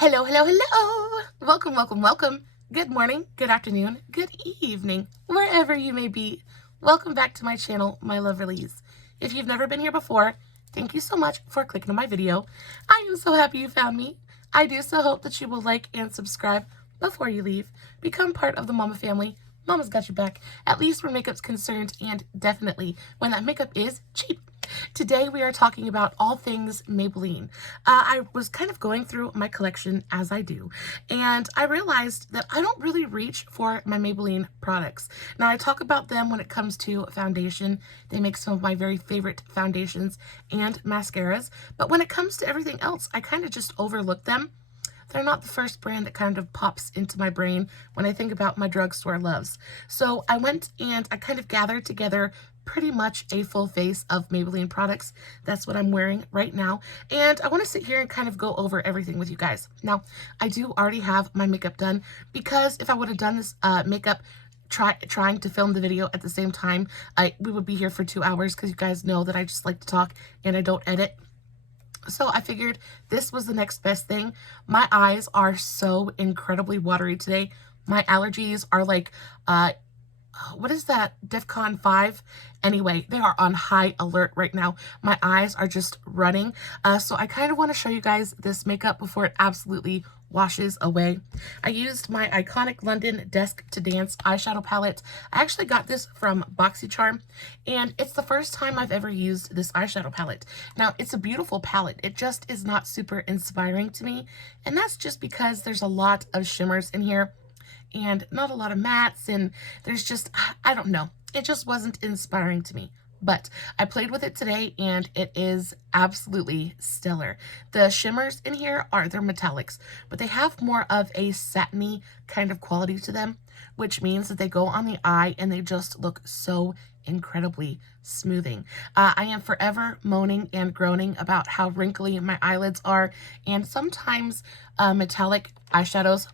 Hello, hello, hello. Welcome, welcome, welcome. Good morning, good afternoon, good evening, wherever you may be. Welcome back to my channel, my lovelies. If you've never been here before, thank you so much for clicking on my video. I am so happy you found me. I do so hope that you will like and subscribe before you leave. Become part of the Mama family. Mama's got your back, at least where makeup's concerned, and definitely when that makeup is cheap. Today we are talking about all things Maybelline. I was kind of going through my collection as I do, and I realized that I don't really reach for my Maybelline products. Now I talk about them when it comes to foundation. They make some of my very favorite foundations and mascaras, but when it comes to everything else, I kind of just overlook them. They're not the first brand that kind of pops into my brain when I think about my drugstore loves. So I went and I kind of gathered together pretty much a full face of Maybelline products. That's what I'm wearing right now. And I want to sit here and kind of go over everything with you guys. Now, I do already have my makeup done because if I would have done this makeup trying to film the video at the same time, we would be here for 2 hours because you guys know that I just like to talk and I don't edit. So I figured this was the next best thing. My eyes are so incredibly watery today. My allergies are like, what is that? DEFCON 5? Anyway, they are on high alert right now. My eyes are just running. So I kind of want to show you guys this makeup before it absolutely washes away. I used my iconic London Desk to Dance eyeshadow palette. I actually got this from BoxyCharm, and it's the first time I've ever used this eyeshadow palette. Now, it's a beautiful palette. It just is not super inspiring to me, and that's just because there's a lot of shimmers in here and not a lot of mattes, and there's just, I don't know. It just wasn't inspiring to me. But I played with it today and it is absolutely stellar. The shimmers in here they're metallics, but they have more of a satiny kind of quality to them, which means that they go on the eye and they just look so incredibly smoothing. I am forever moaning and groaning about how wrinkly my eyelids are, and sometimes metallic eyeshadows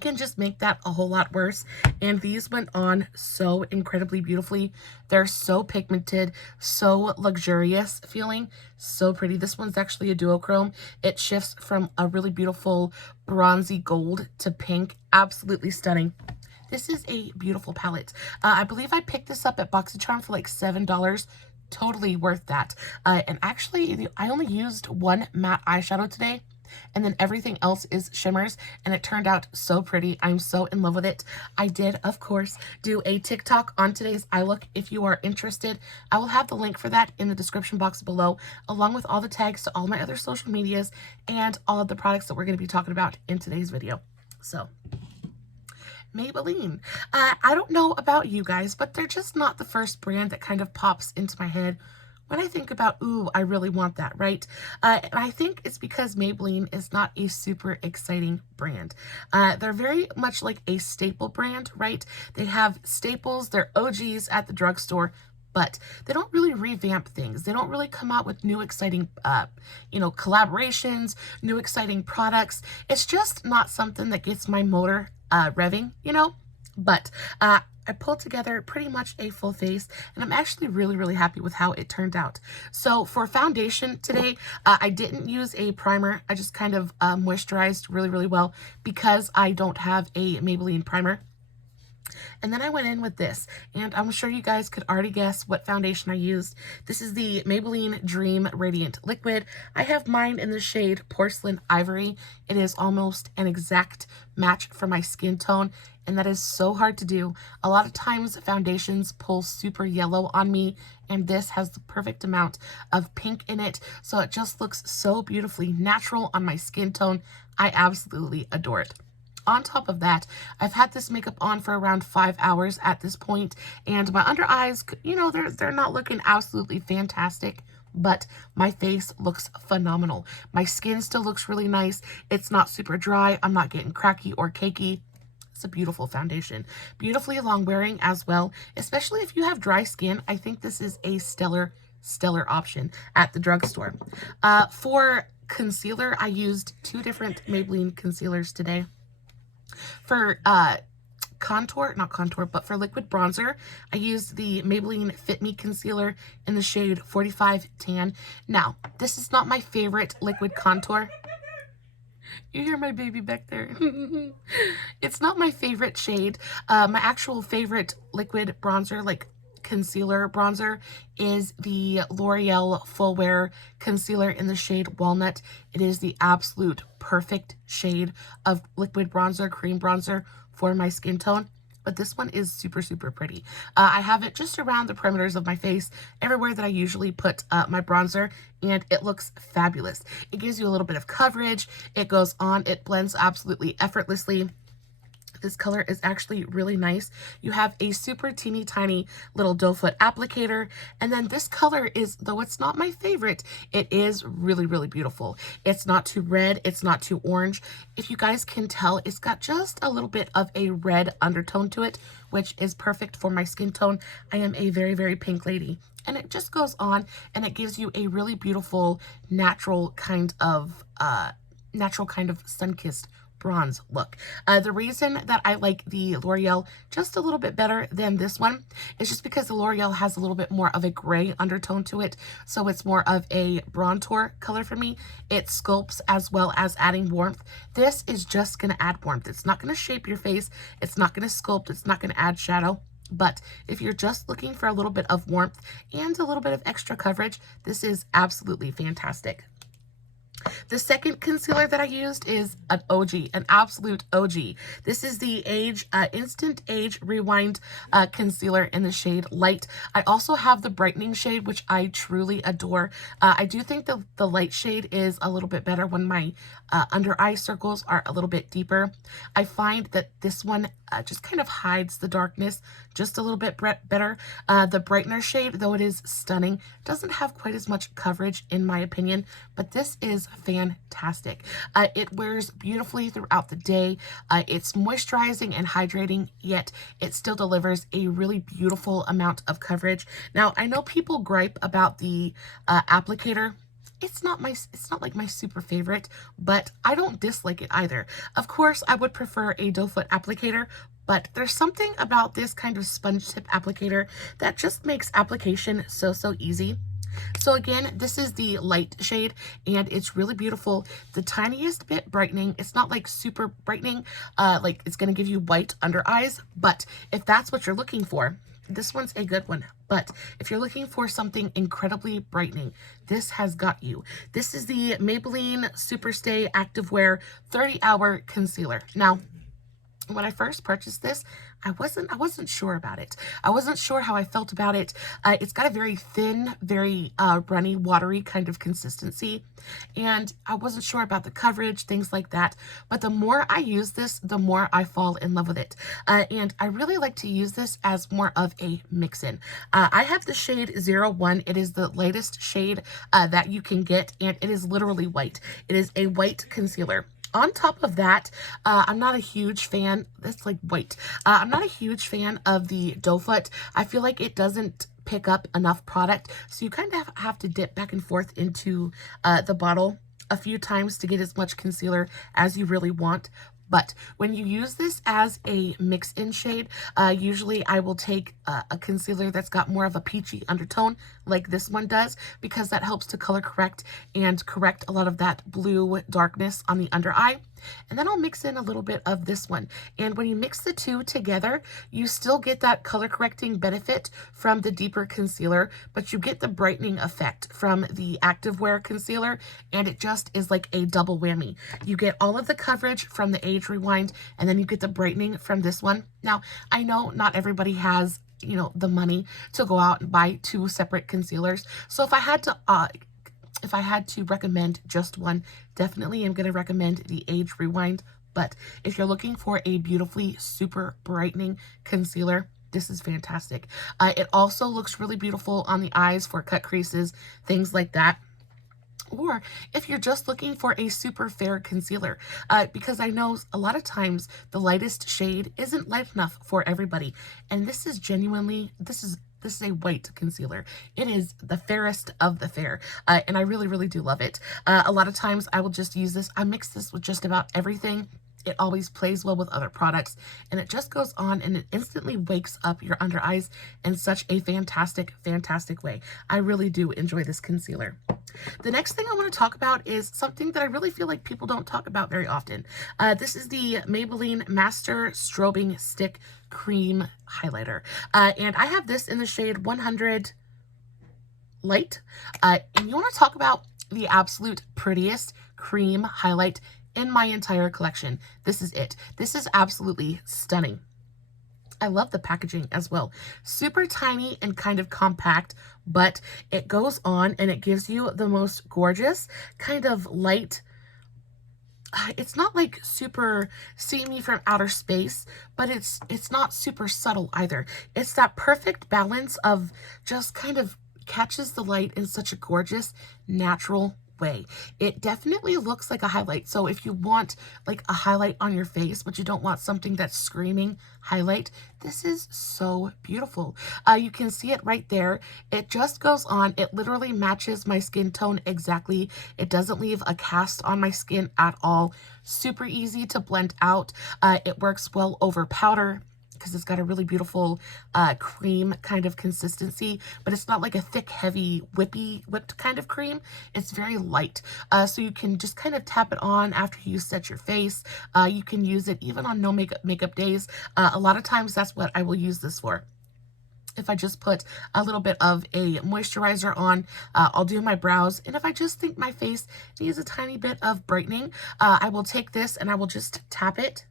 can just make that a whole lot worse, and these went on so incredibly beautifully. They're so pigmented, so luxurious feeling, so pretty. This one's actually a duochrome. It shifts from a really beautiful bronzy gold to pink. Absolutely stunning. This is a beautiful palette. I believe I picked this up at BoxyCharm for like $7. Totally worth that. And actually, I only used one matte eyeshadow today, and then everything else is shimmers, and it turned out so pretty. I'm so in love with it. I did, of course, do a TikTok on today's eye look. If you are interested, I will have the link for that in the description box below, along with all the tags to all my other social medias and all of the products that we're going to be talking about in today's video. So, Maybelline. I don't know about you guys, but they're just not the first brand that kind of pops into my head when I think about, ooh, I really want that, right? And I think it's because Maybelline is not a super exciting brand. They're very much like a staple brand, right? They have staples, they're OGs at the drugstore, but they don't really revamp things. They don't really come out with new exciting, collaborations, new exciting products. It's just not something that gets my motor revving, but I pulled together pretty much a full face, and I'm actually really, really happy with how it turned out. So for foundation today, I didn't use a primer. I just kind of moisturized really, really well because I don't have a Maybelline primer. And then I went in with this, and I'm sure you guys could already guess what foundation I used. This is the Maybelline Dream Radiant Liquid. I have mine in the shade Porcelain Ivory. It is almost an exact match for my skin tone, and that is so hard to do. A lot of times foundations pull super yellow on me, and this has the perfect amount of pink in it, so it just looks so beautifully natural on my skin tone. I absolutely adore it. On top of that, I've had this makeup on for around 5 hours at this point, and my under eyes, they're not looking absolutely fantastic, but my face looks phenomenal. My skin still looks really nice. It's not super dry. I'm not getting cracky or cakey. It's a beautiful foundation. Beautifully long wearing as well, especially if you have dry skin. I think this is a stellar option at the drugstore. For concealer, I used 2 different Maybelline concealers today. For for liquid bronzer, I used the Maybelline Fit Me concealer in the shade 45 Tan. Now, this is not my favorite liquid contour. You hear my baby back there? It's not my favorite shade. My actual favorite liquid bronzer, like concealer bronzer, is the L'Oreal Full Wear Concealer in the shade Walnut. It is the absolute perfect shade of liquid bronzer, cream bronzer for my skin tone. But this one is super, super pretty. I have it just around the perimeters of my face, everywhere that I usually put my bronzer, and it looks fabulous. It gives you a little bit of coverage. It goes on. It blends absolutely effortlessly. This color is actually really nice. You have a super teeny tiny little doe foot applicator. And then this color is, though it's not my favorite, it is really, really beautiful. It's not too red. It's not too orange. If you guys can tell, it's got just a little bit of a red undertone to it, which is perfect for my skin tone. I am a very, very pink lady. And it just goes on and it gives you a really beautiful natural kind of sun-kissed bronze look. The reason that I like the L'Oreal just a little bit better than this one is just because the L'Oreal has a little bit more of a gray undertone to it, so it's more of a bronzer color for me. It sculpts as well as adding warmth. This is just going to add warmth. It's not going to shape your face. It's not going to sculpt. It's not going to add shadow. But if you're just looking for a little bit of warmth and a little bit of extra coverage, this is absolutely fantastic. The second concealer that I used is an OG, an absolute OG. This is the Instant Age Rewind concealer in the shade Light. I also have the brightening shade, which I truly adore. I do think the light shade is a little bit better when my under eye circles are a little bit deeper. I find that this one just kind of hides the darkness just a little bit better. The brightener shade, though it is stunning, doesn't have quite as much coverage in my opinion, but this is fantastic. It wears beautifully throughout the day. It's moisturizing and hydrating, yet it still delivers a really beautiful amount of coverage. Now, I know people gripe about the applicator. It's not like my super favorite, but I don't dislike it either. Of course, I would prefer a doe foot applicator, but there's something about this kind of sponge tip applicator that just makes application so easy. So again, this is the light shade and it's really beautiful. The tiniest bit brightening. It's not like super brightening, like it's going to give you white under eyes, but if that's what you're looking for, this one's a good one. But if you're looking for something incredibly brightening, this has got you. This is the Maybelline Superstay Activewear 30-Hour Concealer. Now, when I first purchased this, I wasn't sure about it. I wasn't sure how I felt about it. It's got a very thin, very runny, watery kind of consistency, and I wasn't sure about the coverage, things like that. But the more I use this, the more I fall in love with it. And I really like to use this as more of a mix-in. I have the shade 01. It is the lightest shade that you can get, and it is literally white. It is a white concealer. On top of that, I'm not a huge fan, that's like white. I'm not a huge fan of the doe foot. I feel like it doesn't pick up enough product, so you kind of have to dip back and forth into the bottle a few times to get as much concealer as you really want. But when you use this as a mix-in shade, usually I will take a concealer that's got more of a peachy undertone like this one does, because that helps to color correct and correct a lot of that blue darkness on the under eye. And then I'll mix in a little bit of this one. And when you mix the two together, you still get that color correcting benefit from the deeper concealer, but you get the brightening effect from the activewear concealer, and it just is like a double whammy. You get all of the coverage from the Age Rewind, and then you get the brightening from this one. Now, I know not everybody has, you know, the money to go out and buy two separate concealers. So if I had to recommend just one, definitely I'm going to recommend the Age Rewind. But if you're looking for a beautifully super brightening concealer, this is fantastic. It also looks really beautiful on the eyes for cut creases, things like that. Or if you're just looking for a super fair concealer, because I know a lot of times the lightest shade isn't light enough for everybody. And this is genuinely, this is a white concealer. It is the fairest of the fair, and I really do love it. A lot of times I will just use this. I mix this with just about everything. It always plays well with other products, and it just goes on and it instantly wakes up your under eyes in such a fantastic, fantastic way. I really do enjoy this concealer. The next thing I want to talk about is something that I really feel like people don't talk about very often. This is the Maybelline Master Strobing Stick Cream Highlighter. And I have this in the shade 100 Light. And you want to talk about the absolute prettiest cream highlight in my entire collection. This is it. This is absolutely stunning. I love the packaging as well. Super tiny and kind of compact, but it goes on and it gives you the most gorgeous kind of light. It's not like super see me from outer space, but it's not super subtle either. It's that perfect balance of just kind of catches the light in such a gorgeous, natural way. It definitely looks like a highlight. So if you want like a highlight on your face, but you don't want something that's screaming highlight, this is so beautiful. You can see it right there. It just goes on. It literally matches my skin tone exactly. It doesn't leave a cast on my skin at all. Super easy to blend out. It works well over powder, because it's got a really beautiful cream kind of consistency, but it's not like a thick, heavy, whipped kind of cream. It's very light. So you can just kind of tap it on after you set your face. You can use it even on no makeup days. A lot of times that's what I will use this for. If I just put a little bit of a moisturizer on, I'll do my brows. And if I just think my face needs a tiny bit of brightening, I will take this and I will just tap it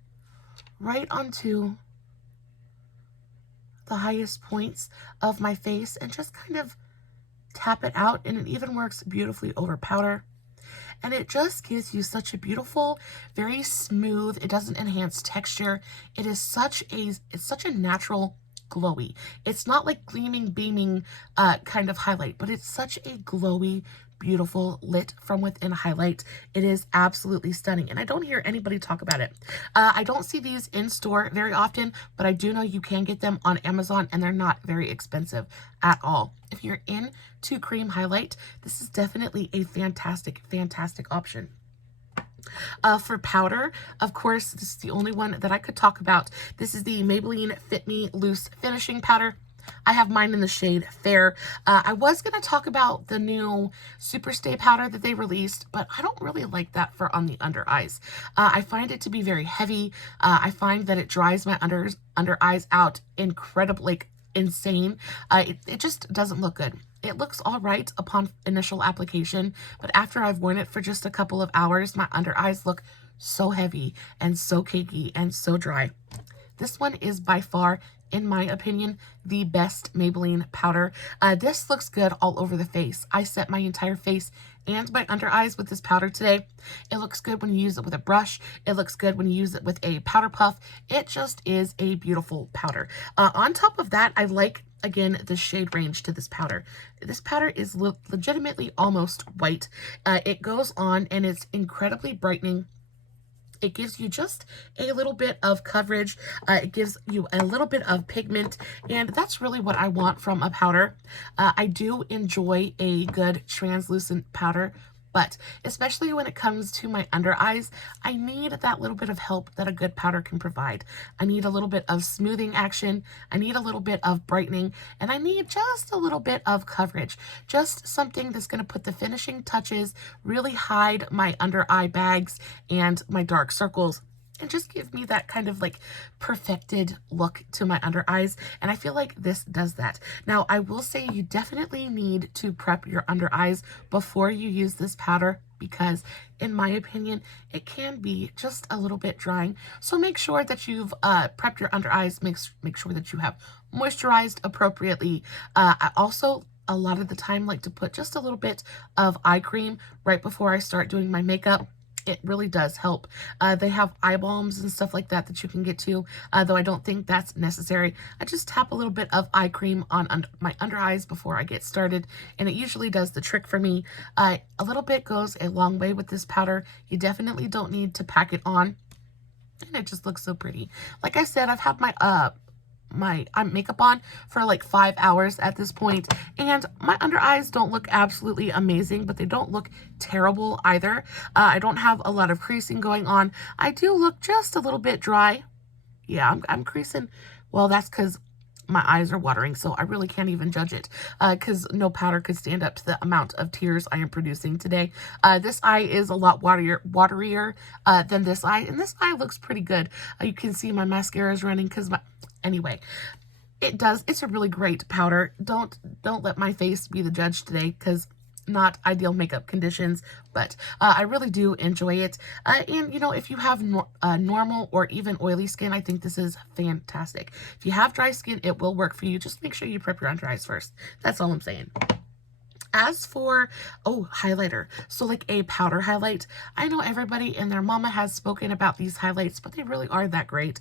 right onto the highest points of my face and just kind of tap it out, and it even works beautifully over powder. And it just gives you such a beautiful, very smooth, it doesn't enhance texture. It is it's such a natural glowy. It's not like gleaming, beaming kind of highlight, but it's such a glowy, beautiful lit from within highlight. It is absolutely stunning, and I don't hear anybody talk about it. I don't see these in store very often, but I do know you can get them on Amazon, and they're not very expensive at all. If you're into cream highlight, this is definitely a fantastic, fantastic option. For powder, of course, this is the only one that I could talk about. This is the Maybelline Fit Me Loose Finishing Powder. I have mine in the shade Fair. I was going to talk about the new Superstay powder that they released, but I don't really like that for on the under eyes. I find it to be very heavy. I find that it dries my under eyes out incredibly, like insane. It just doesn't look good. It looks all right upon initial application, but after I've worn it for just a couple of hours, my under eyes look so heavy and so cakey and so dry. This one is by far, in my opinion, the best Maybelline powder. This looks good all over the face. I set my entire face and my under eyes with this powder today. It looks good when you use it with a brush. It looks good when you use it with a powder puff. It just is a beautiful powder. On top of that, I like, again, the shade range to this powder. This powder is legitimately almost white. It goes on and it's incredibly brightening. It gives you just a little bit of coverage. It gives you a little bit of pigment, and that's really what I want from a powder. I do enjoy a good translucent powder, but especially when it comes to my under eyes, I need that little bit of help that a good powder can provide. I need a little bit of smoothing action. I need a little bit of brightening, and I need just a little bit of coverage. Just something that's going to put the finishing touches, really hide my under eye bags and my dark circles, and just give me that kind of like perfected look to my under eyes. And I feel like this does that. Now, I will say you definitely need to prep your under eyes before you use this powder, because in my opinion, it can be just a little bit drying. So make sure that you've prepped your under eyes. Make sure that you have moisturized appropriately. I also, a lot of the time, like to put just a little bit of eye cream right before I start doing my makeup. It really does help. They have eye balms and stuff like that that you can get to, though I don't think that's necessary. I just tap a little bit of eye cream on my under eyes before I get started, and it usually does the trick for me. A little bit goes a long way with this powder. You definitely don't need to pack it on, and it just looks so pretty. Like I said, I've had my makeup on for like 5 hours at this point, and my under eyes don't look absolutely amazing, but they don't look terrible either. I don't have a lot of creasing going on. I do look just a little bit dry. Yeah, I'm creasing. Well, that's because my eyes are watering, so I really can't even judge it, because no powder could stand up to the amount of tears I am producing today. This eye is a lot waterier than this eye, and this eye looks pretty good. You can see my mascara is running because anyway, it's a really great powder. Don't let my face be the judge today, because not ideal makeup conditions, but I really do enjoy it. And you know, if you have normal or even oily skin, I think this is fantastic. If you have dry skin, it will work for you. Just make sure you prep your under eyes first. That's all I'm saying. As for, highlighter. So like a powder highlight. I know everybody and their mama has spoken about these highlights, but they really are that great.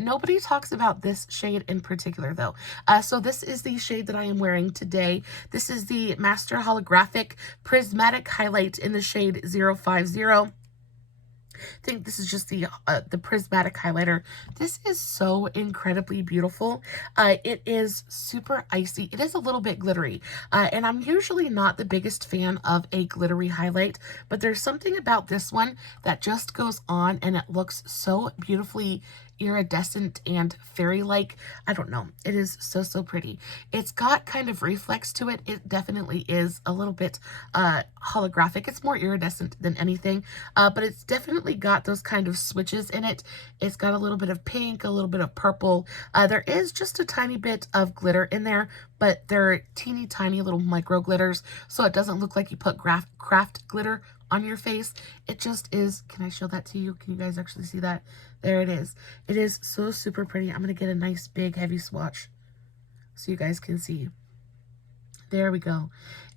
Nobody talks about this shade in particular though. So this is the shade that I am wearing today. This is the Master Holographic Prismatic Highlight in the shade 050. I think this is just the prismatic highlighter. This is so incredibly beautiful. It is super icy. It is a little bit glittery, and I'm usually not the biggest fan of a glittery highlight, but there's something about this one that just goes on and it looks so beautifully iridescent and fairy-like. I don't know. It is so pretty. It's got kind of reflex to it. It definitely is a little bit holographic. It's more iridescent than anything, but it's definitely got those kind of switches in it. It's got a little bit of pink, a little bit of purple. There is just a tiny bit of glitter in there, but they're teeny tiny little micro glitters, so it doesn't look like you put craft glitter on your face. It just is. Can I show that to you? Can you guys actually see that? There it is. It is so super pretty. I'm going to get a nice big heavy swatch so you guys can see. There we go.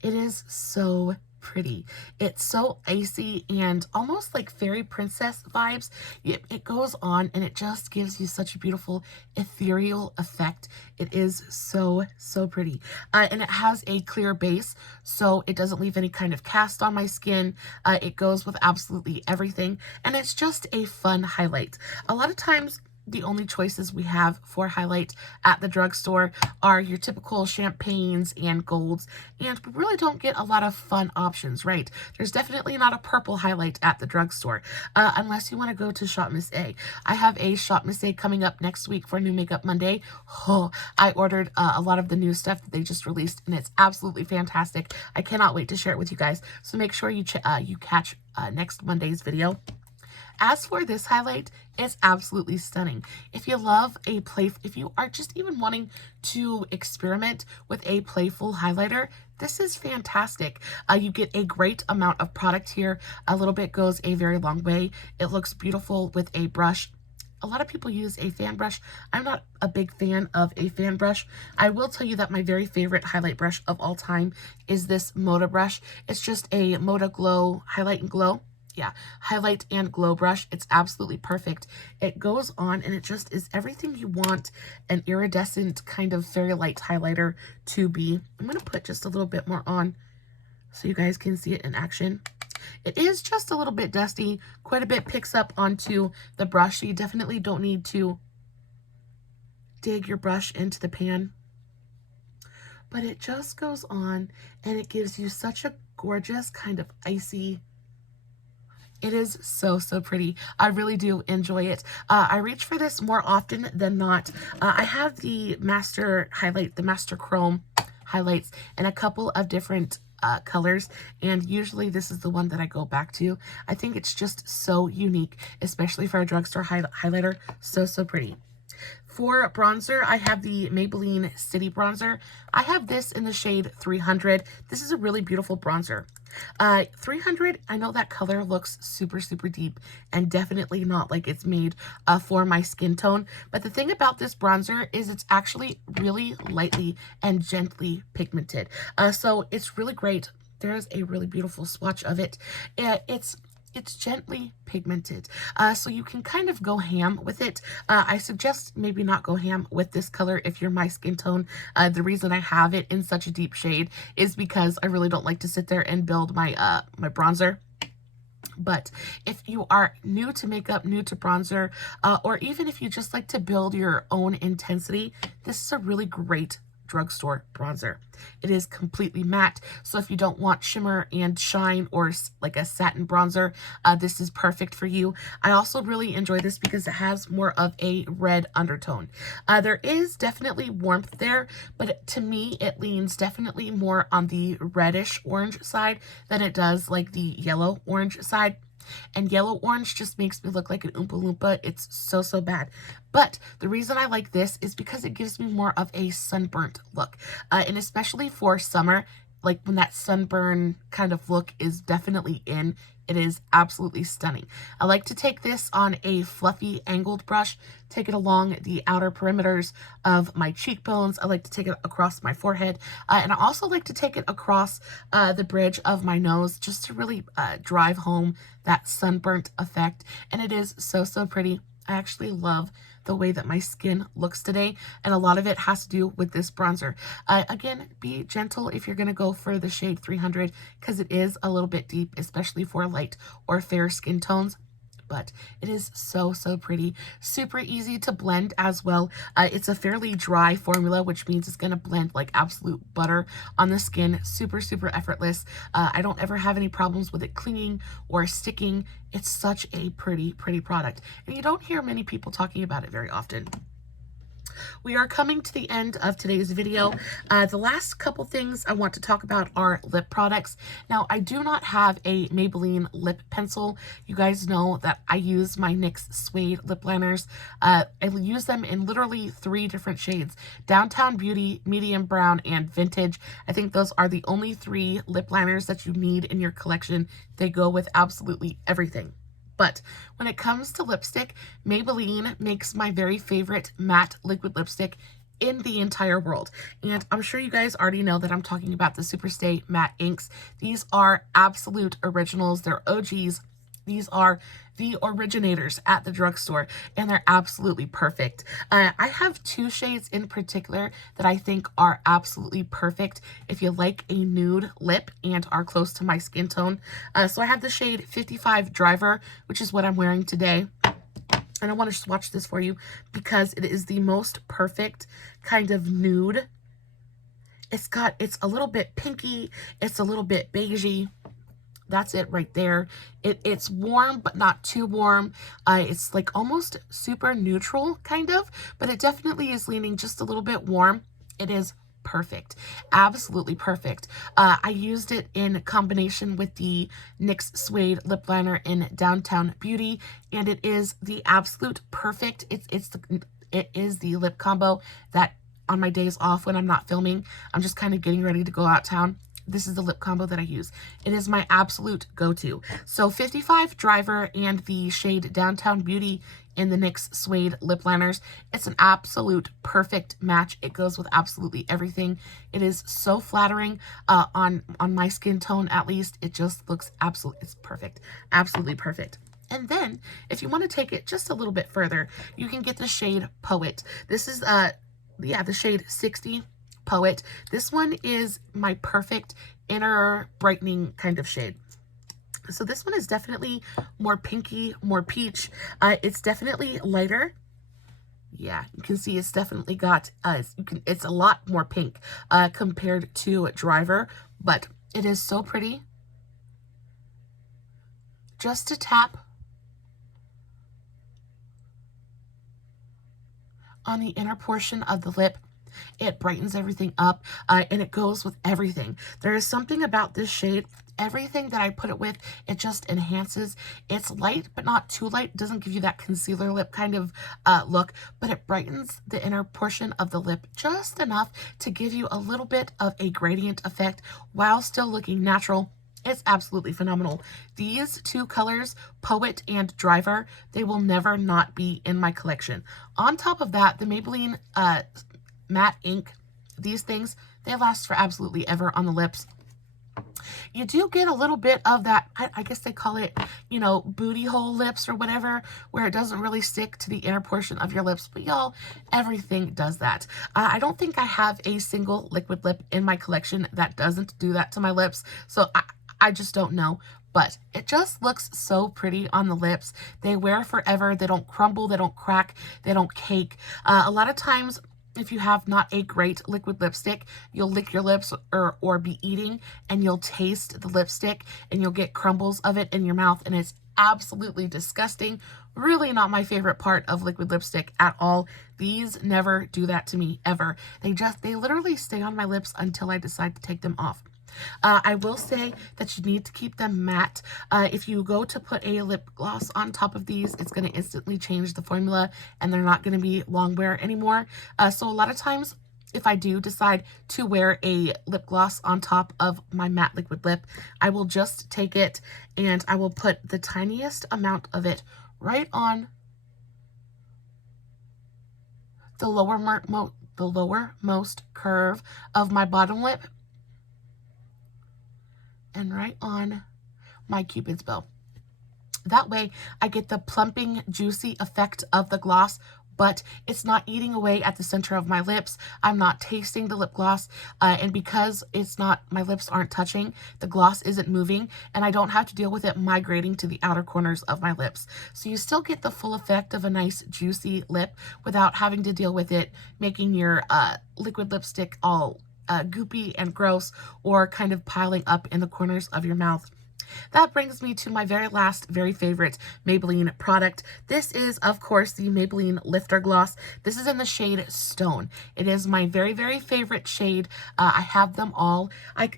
It is so pretty. It's so icy and almost like fairy princess vibes. It goes on and it just gives you such a beautiful ethereal effect. It is so pretty. And it has a clear base, so it doesn't leave any kind of cast on my skin. It goes with absolutely everything, and it's just a fun highlight. A lot of times the only choices we have for highlight at the drugstore are your typical champagnes and golds, and we really don't get a lot of fun options, right? There's definitely not a purple highlight at the drugstore, unless you want to go to Shop Miss A. I have a Shop Miss A coming up next week for New Makeup Monday. Oh, I ordered a lot of the new stuff that they just released, and it's absolutely fantastic. I cannot wait to share it with you guys, so make sure you catch next Monday's video. As for this highlight, it's absolutely stunning. If you love if you are just even wanting to experiment with a playful highlighter, this is fantastic. You get a great amount of product here. A little bit goes a very long way. It looks beautiful with a brush. A lot of people use a fan brush. I'm not a big fan of a fan brush. I will tell you that my very favorite highlight brush of all time is this Moda brush. It's just a Moda Glow Highlight and Glow. Yeah, highlight and glow brush. It's absolutely perfect. It goes on and it just is everything you want an iridescent kind of fairy light highlighter to be. I'm going to put just a little bit more on so you guys can see it in action. It is just a little bit dusty. Quite a bit picks up onto the brush, so you definitely don't need to dig your brush into the pan. But it just goes on and it gives you such a gorgeous kind of icy. It is so pretty. I really do enjoy it. I reach for this more often than not. I have the Master Highlight, the Master Chrome highlights in a couple of different colors, and usually this is the one that I go back to. I think it's just so unique, especially for a drugstore highlighter. So pretty. For bronzer, I have the Maybelline City Bronzer. I have this in the shade 300. This is a really beautiful bronzer. 300, I know that color looks super deep and definitely not like it's made for my skin tone. But the thing about this bronzer is it's actually really lightly and gently pigmented. So it's really great. There's a really beautiful swatch of it. It's gently pigmented, so you can kind of go ham with it. I suggest maybe not go ham with this color if you're my skin tone. The reason I have it in such a deep shade is because I really don't like to sit there and build my my bronzer. But if you are new to makeup, new to bronzer, or even if you just like to build your own intensity, this is a really great drugstore bronzer. It is completely matte, so if you don't want shimmer and shine or like a satin bronzer, this is perfect for you. I also really enjoy this because it has more of a red undertone. There is definitely warmth there, but to me it leans definitely more on the reddish orange side than it does like the yellow orange side. And yellow orange just makes me look like an Oompa Loompa. It's so bad. But the reason I like this is because it gives me more of a sunburnt look. And especially for summer, like when that sunburn kind of look is definitely in, it is absolutely stunning. I like to take this on a fluffy angled brush, take it along the outer perimeters of my cheekbones. I like to take it across my forehead. And I also like to take it across the bridge of my nose just to really drive home that sunburnt effect. And it is so pretty. I actually love the way that my skin looks today, and a lot of it has to do with this bronzer. Again, be gentle if you're going to go for the shade 300 because it is a little bit deep, especially for light or fair skin tones. But it is so pretty. Super easy to blend as well. It's a fairly dry formula, which means it's going to blend like absolute butter on the skin. Super effortless. I don't ever have any problems with it clinging or sticking. It's such a pretty product, and you don't hear many people talking about it very often. We are coming to the end of today's video. The last couple things I want to talk about are lip products. Now, I do not have a Maybelline lip pencil. You guys know that I use my NYX Suede lip liners. I use them in literally 3 different shades: Downtown Beauty, Medium Brown, and Vintage. I think those are the only 3 lip liners that you need in your collection. They go with absolutely everything. But when it comes to lipstick, Maybelline makes my very favorite matte liquid lipstick in the entire world. And I'm sure you guys already know that I'm talking about the Superstay Matte Inks. These are absolute originals. They're OGs. These are the originators at the drugstore, and they're absolutely perfect. I have 2 shades in particular that I think are absolutely perfect if you like a nude lip and are close to my skin tone. So I have the shade 55 Driver, which is what I'm wearing today. And I want to swatch this for you because it is the most perfect kind of nude. It's a little bit pinky. It's a little bit beigey. That's it right there. It's warm, but not too warm. It's like almost super neutral, kind of, but it definitely is leaning just a little bit warm. It is perfect. Absolutely perfect. I used it in combination with the NYX Suede lip liner in Downtown Beauty, and it is the absolute perfect. It is the lip combo that on my days off when I'm not filming, I'm just kind of getting ready to go out town. This is the lip combo that I use. It is my absolute go-to. So 55 Driver and the shade Downtown Beauty in the NYX Suede lip liners. It's an absolute perfect match. It goes with absolutely everything. It is so flattering on my skin tone, at least. It just looks it's perfect. Absolutely perfect. And then if you want to take it just a little bit further, you can get the shade Poet. This is the shade 60 Poet. This one is my perfect inner brightening kind of shade. So this one is definitely more pinky, more peach. It's definitely lighter. Yeah, you can see it's definitely got, it's a lot more pink compared to Driver, but it is so pretty. Just a tap on the inner portion of the lip. It brightens everything up, and it goes with everything. There is something about this shade. Everything that I put it with, it just enhances. It's light, but not too light. It doesn't give you that concealer lip kind of look, but it brightens the inner portion of the lip just enough to give you a little bit of a gradient effect while still looking natural. It's absolutely phenomenal. These 2 colors, Poet and Driver, they will never not be in my collection. On top of that, the Maybelline matte ink, these things, they last for absolutely ever on the lips. You do get a little bit of that, I guess they call it, you know, booty hole lips or whatever, where it doesn't really stick to the inner portion of your lips. But y'all, everything does that. I don't think I have a single liquid lip in my collection that doesn't do that to my lips. So I just don't know. but it just looks so pretty on the lips. They wear forever. They don't crumble. They don't crack. They don't cake. A lot of times, if you have not a great liquid lipstick, you'll lick your lips or be eating and you'll taste the lipstick and you'll get crumbles of it in your mouth, and it's absolutely disgusting. Really not my favorite part of liquid lipstick at all. These never do that to me, ever. They literally stay on my lips until I decide to take them off. I will say that you need to keep them matte. If you go to put a lip gloss on top of these, it's going to instantly change the formula and they're not going to be long wear anymore. So a lot of times, if I do decide to wear a lip gloss on top of my matte liquid lip, I will just take it and I will put the tiniest amount of it right on the lowermost curve of my bottom lip and right on my Cupid's bow. That way I get the plumping, juicy effect of the gloss, but it's not eating away at the center of my lips. I'm not tasting the lip gloss, and because my lips aren't touching, the gloss isn't moving, and I don't have to deal with it migrating to the outer corners of my lips. So you still get the full effect of a nice juicy lip without having to deal with it making your liquid lipstick all goopy and gross or kind of piling up in the corners of your mouth. That brings me to my very last, very favorite Maybelline product. This is, of course, the Maybelline Lifter Gloss. This is in the shade Stone. It is my very, very favorite shade. I have them all.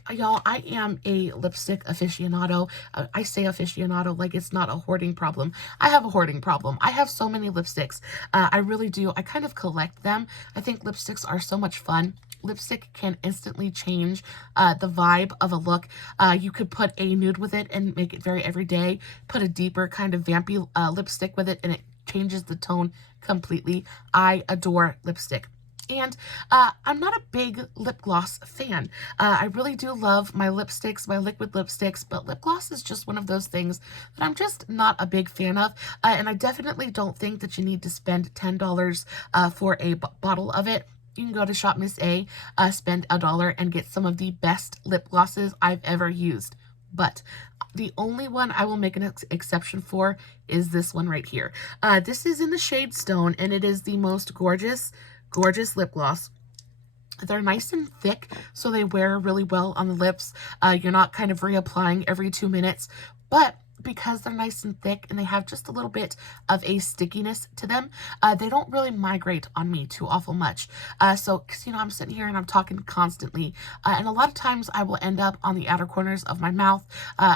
Y'all, I am a lipstick aficionado. I say aficionado like it's not a hoarding problem. I have a hoarding problem. I have so many lipsticks. I really do. I kind of collect them. I think lipsticks are so much fun. Lipstick can instantly change the vibe of a look. You could put a nude with it and make it very everyday. Put a deeper kind of vampy lipstick with it and it changes the tone completely. I adore lipstick. And I'm not a big lip gloss fan. I really do love my lipsticks, my liquid lipsticks, but lip gloss is just one of those things that I'm just not a big fan of. And I definitely don't think that you need to spend $10 for a bottle of it. You can go to Shop Miss A, spend $1 and get some of the best lip glosses I've ever used. But the only one I will make an exception for is this one right here. This is in the shade Stone, and it is the most gorgeous, gorgeous lip gloss. They're nice and thick, so they wear really well on the lips. You're not kind of reapplying every 2 minutes, but because they're nice and thick and they have just a little bit of a stickiness to them, they don't really migrate on me too awful much. So, because, you know, I'm sitting here and I'm talking constantly, and a lot of times I will end up on the outer corners of my mouth.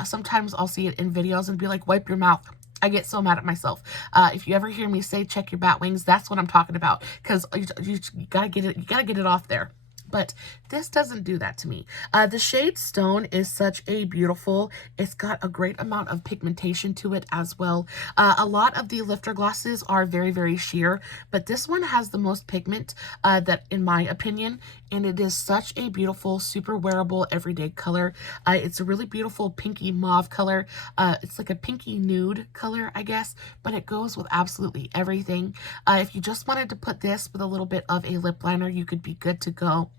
Sometimes I'll see it in videos and be like, wipe your mouth. I get so mad at myself. If you ever hear me say check your bat wings, that's what I'm talking about, because you gotta get it off there. But this doesn't do that to me. The shade Stone is such a beautiful, it's got a great amount of pigmentation to it as well. A lot of the lifter glosses are very, very sheer, but this one has the most pigment that, in my opinion, and it is such a beautiful, super wearable, everyday color. It's a really beautiful pinky mauve color. It's like a pinky nude color, I guess, but it goes with absolutely everything. If you just wanted to put this with a little bit of a lip liner, you could be good to go.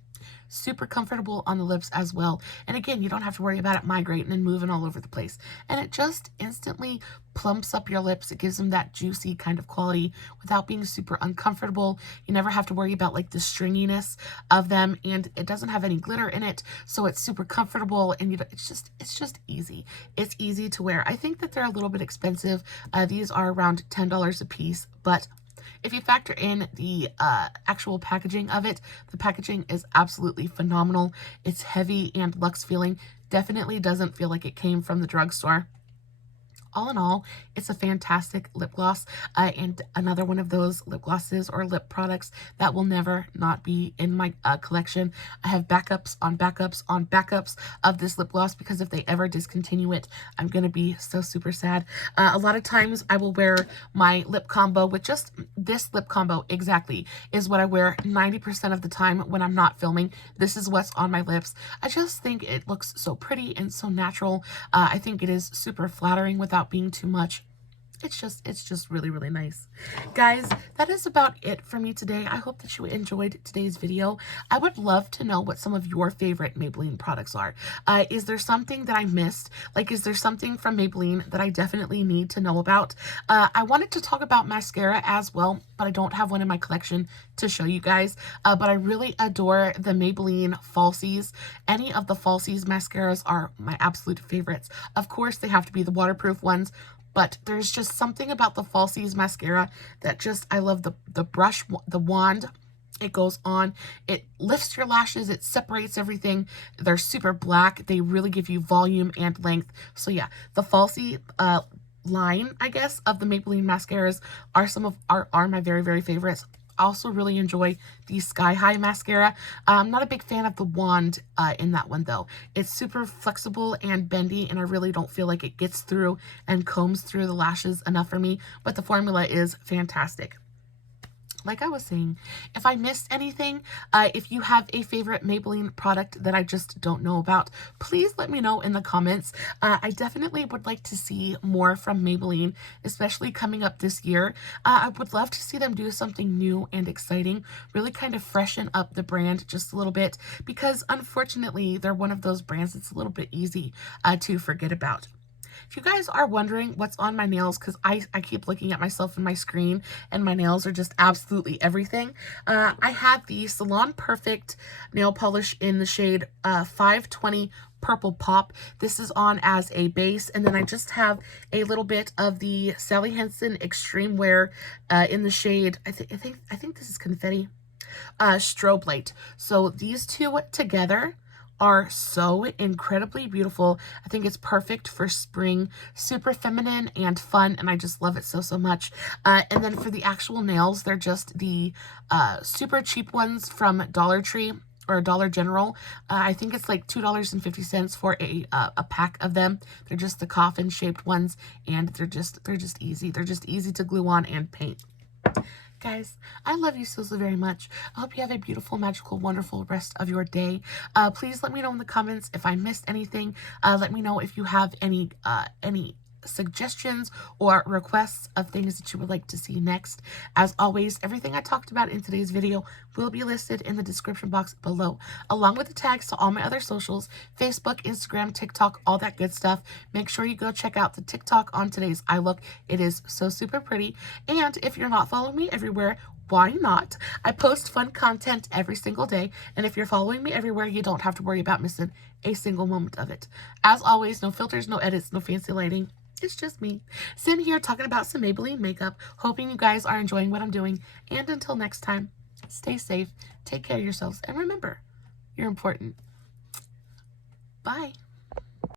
Super comfortable on the lips as well. And again, you don't have to worry about it migrating and moving all over the place. And it just instantly plumps up your lips. It gives them that juicy kind of quality without being super uncomfortable. You never have to worry about like the stringiness of them, and it doesn't have any glitter in it, so it's super comfortable, and it's just easy. It's easy to wear. I think that they're a little bit expensive. These are around $10 a piece, but if you factor in the actual packaging of it, the packaging is absolutely phenomenal. It's heavy and luxe feeling. Definitely doesn't feel like it came from the drugstore. All in all, it's a fantastic lip gloss, and another one of those lip glosses or lip products that will never not be in my collection. I have backups on backups on backups of this lip gloss, because if they ever discontinue it, I'm going to be so super sad. A lot of times I will wear my lip combo with just this lip combo exactly is what I wear 90% of the time when I'm not filming. This is what's on my lips. I just think it looks so pretty and so natural. I think it is super flattering without being too much. it's just really, really nice. Guys, that is about it for me today. I hope that you enjoyed today's video. I would love to know what some of your favorite Maybelline products are. Is there something that I missed? Like, is there something from Maybelline that I definitely need to know about? I wanted to talk about mascara as well, but I don't have one in my collection to show you guys. But I really adore the Maybelline Falsies. Any of the Falsies mascaras are my absolute favorites. Of course, they have to be the waterproof ones, but there's just something about the Falsies mascara that just, I love the brush, the wand. It goes on, it lifts your lashes, it separates everything. They're super black. They really give you volume and length. So yeah, the Falsie line, I guess, of the Maybelline mascaras are my very, very favorites. I also really enjoy the Sky High mascara. I'm not a big fan of the wand in that one though. It's super flexible and bendy, and I really don't feel like it gets through and combs through the lashes enough for me, but the formula is fantastic. Like I was saying, if I missed anything, if you have a favorite Maybelline product that I just don't know about, please let me know in the comments. I definitely would like to see more from Maybelline, especially coming up this year. I would love to see them do something new and exciting, really kind of freshen up the brand just a little bit, because unfortunately, they're one of those brands that's a little bit easy to forget about. If you guys are wondering what's on my nails, because I keep looking at myself in my screen and my nails are just absolutely everything, I have the Salon Perfect nail polish in the shade 520 Purple Pop. This is on as a base, and then I just have a little bit of the Sally Hansen Extreme Wear in the shade, I think this is Confetti, Strobe Light. So these two together are so incredibly beautiful. I think it's perfect for spring, super feminine and fun, and I just love it so, so much. And then for the actual nails, they're just the super cheap ones from Dollar Tree or Dollar General. I think it's like $2.50 for a pack of them. They're just the coffin shaped ones, and they're just easy. They're just easy to glue on and paint. Guys, I love you so, so very much. I hope you have a beautiful, magical, wonderful rest of your day. Please let me know in the comments if I missed anything. Let me know if you have any suggestions or requests of things that you would like to see next. As always, everything I talked about in today's video will be listed in the description box below, along with the tags to all my other socials: Facebook, Instagram, TikTok, all that good stuff. Make sure you go check out the TikTok on today's eye look. It is so super pretty. And if you're not following me everywhere, why not? I post fun content every single day, and if you're following me everywhere, you don't have to worry about missing a single moment of it. As always, no filters, no edits, no fancy lighting. It's just me sitting here talking about some Maybelline makeup, hoping you guys are enjoying what I'm doing. And until next time, stay safe, take care of yourselves, and remember, you're important. Bye.